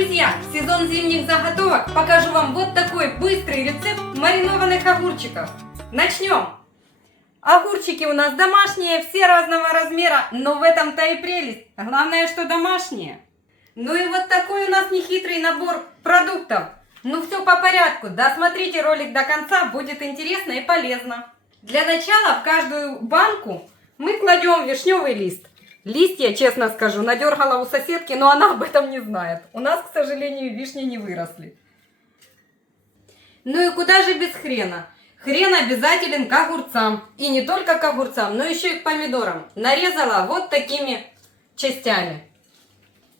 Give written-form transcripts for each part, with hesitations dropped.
Друзья, в сезон зимних заготовок покажу вам вот такой быстрый рецепт маринованных огурчиков. Начнем! Огурчики у нас домашние, все разного размера, но в этом-то и прелесть. Главное, что домашние. Ну и вот такой у нас нехитрый набор продуктов. Ну все по порядку, досмотрите ролик до конца, будет интересно и полезно. Для начала в каждую банку мы кладем вишневый лист. Листья, честно скажу, надергала у соседки, но она об этом не знает. У нас, к сожалению, вишни не выросли. Ну и куда же без хрена? Хрен обязателен к огурцам. И не только к огурцам, но еще и к помидорам. Нарезала вот такими частями.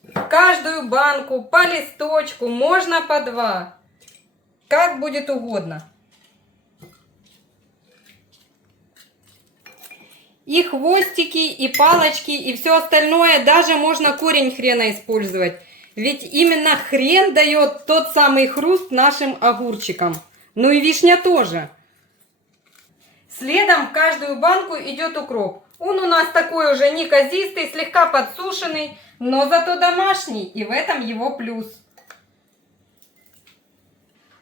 В каждую банку по листочку, можно по два. Как будет угодно. И хвостики, и палочки, и все остальное. Даже можно корень хрена использовать. Ведь именно хрен дает тот самый хруст нашим огурчикам. Ну и вишня тоже. Следом в каждую банку идет укроп. Он у нас такой уже неказистый, слегка подсушенный, но зато домашний. И в этом его плюс.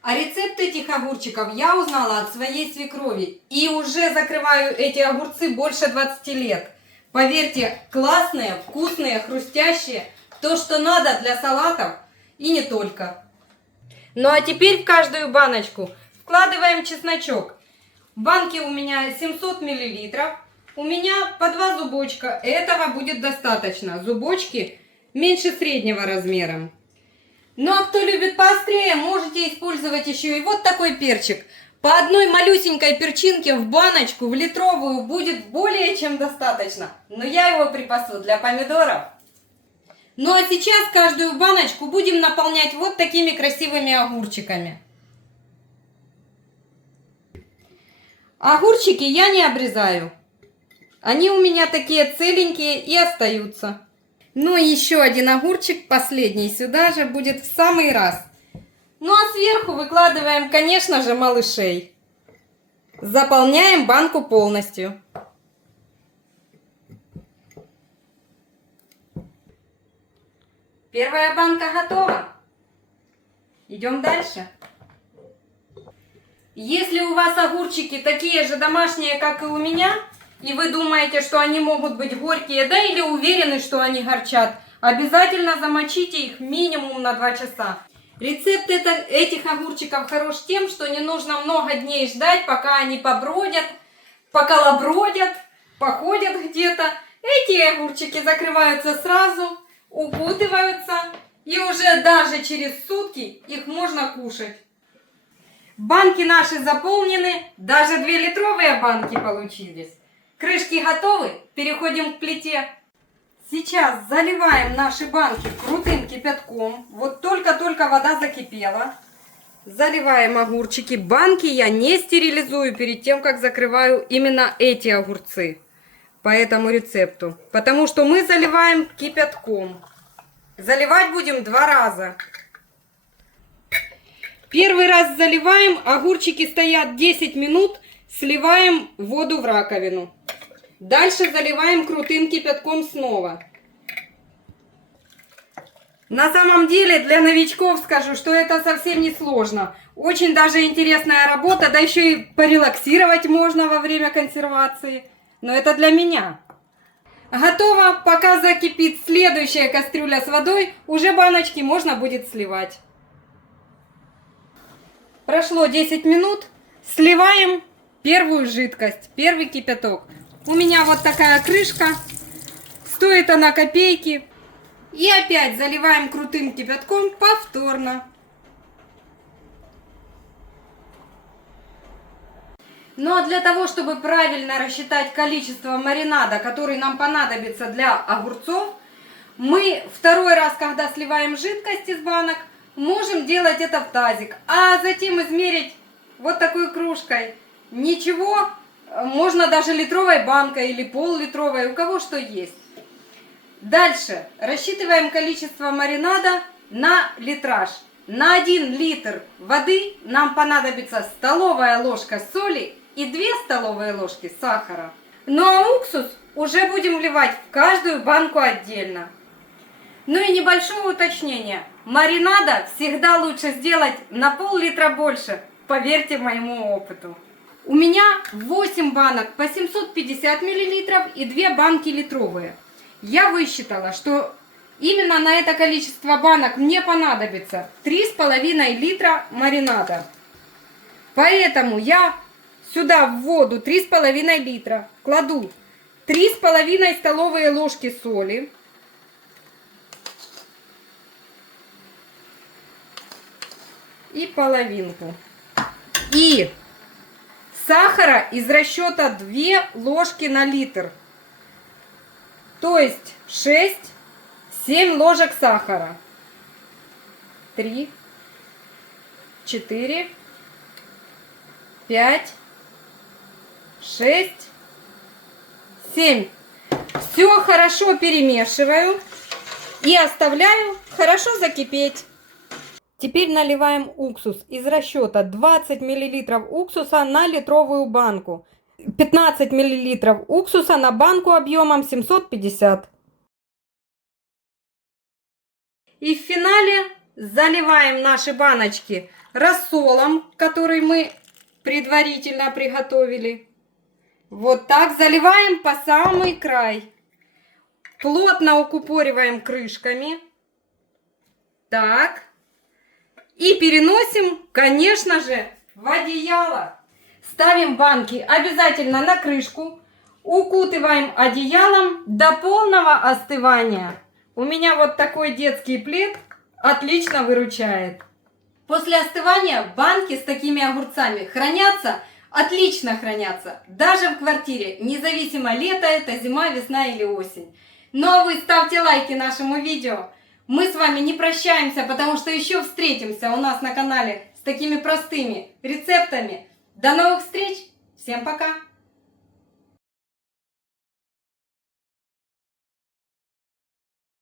А рецепт этих огурчиков я узнала от своей свекрови. И уже закрываю эти огурцы больше 20 лет. Поверьте, классные, вкусные, хрустящие. То, что надо для салатов и не только. Ну а теперь в каждую баночку вкладываем чесночок. В банке у меня 700 мл. У меня по 2 зубочка. Этого будет достаточно. Зубочки меньше среднего размером. Ну а кто любит поострее, можете использовать еще и вот такой перчик. По одной малюсенькой перчинке в баночку, в литровую, будет более чем достаточно. Но я его припасу для помидоров. Ну а сейчас каждую баночку будем наполнять вот такими красивыми огурчиками. Огурчики я не обрезаю. Они у меня такие целенькие и остаются. Ну и еще один огурчик, последний сюда же, будет в самый раз. Ну а сверху выкладываем, конечно же, малышей. Заполняем банку полностью. Первая банка готова. Идем дальше. Если у вас огурчики такие же домашние, как и у меня, и вы думаете, что они могут быть горькие, да или уверены, что они горчат, обязательно замочите их минимум на 2 часа. Рецепт этих огурчиков хорош тем, что не нужно много дней ждать, пока они побродят, поколобродят, походят где-то. Эти огурчики закрываются сразу, укутываются, и уже даже через сутки их можно кушать. Банки наши заполнены, даже 2-литровые банки получились. Крышки готовы, переходим к плите. Сейчас заливаем наши банки крутым кипятком. Вот только-только вода закипела. Заливаем огурчики. Банки я не стерилизую перед тем, как закрываю именно эти огурцы. По этому рецепту. Потому что мы заливаем кипятком. Заливать будем 2 раза. Первый раз заливаем, огурчики стоят 10 минут, сливаем воду в раковину. Дальше заливаем крутым кипятком снова. На самом деле, для новичков скажу, что это совсем не сложно. Очень даже интересная работа, да еще и порелаксировать можно во время консервации. Но это для меня. Готово. Пока закипит следующая кастрюля с водой, уже баночки можно будет сливать. Прошло 10 минут. Сливаем первую жидкость, первый кипяток. У меня вот такая крышка. Стоит она копейки. И опять заливаем крутым кипятком повторно. Ну а для того, чтобы правильно рассчитать количество маринада, который нам понадобится для огурцов, мы второй раз, когда сливаем жидкость из банок, можем делать это в тазик, а затем измерить вот такой кружкой. Ничего, можно даже литровой банкой или пол-литровой, у кого что есть. Дальше рассчитываем количество маринада на литраж. На 1 литр воды нам понадобится столовая ложка соли и 2 столовые ложки сахара. Ну а уксус уже будем вливать в каждую банку отдельно. Ну и небольшое уточнение. маринада всегда лучше сделать на пол-литра больше, поверьте моему опыту. У меня 8 банок по 750 мл и 2 банки литровые. Я высчитала, что именно на это количество банок мне понадобится 3,5 литра маринада. Поэтому я сюда в воду 3,5 литра кладу 3,5 столовые ложки соли. И половинку. И сахара из расчета 2 ложки на литр. То есть 6-7 ложек сахара. 3, 4, 5, 6, 7. Все хорошо перемешиваю и оставляю хорошо закипеть. Теперь наливаем уксус из расчета 20 мл уксуса на литровую банку. 15 мл уксуса на банку объемом 750. И в финале заливаем наши баночки рассолом, который мы предварительно приготовили. Вот так заливаем по самый край. Плотно укупориваем крышками. Так. И переносим, конечно же, в одеяло. Ставим банки обязательно на крышку. Укутываем одеялом до полного остывания. У меня вот такой детский плед отлично выручает. После остывания банки с такими огурцами хранятся, отлично хранятся. Даже в квартире, независимо лето это, зима, весна или осень. Ну а вы ставьте лайки нашему видео. Мы с вами не прощаемся, потому что еще встретимся у нас на канале с такими простыми рецептами. До новых встреч! Всем пока!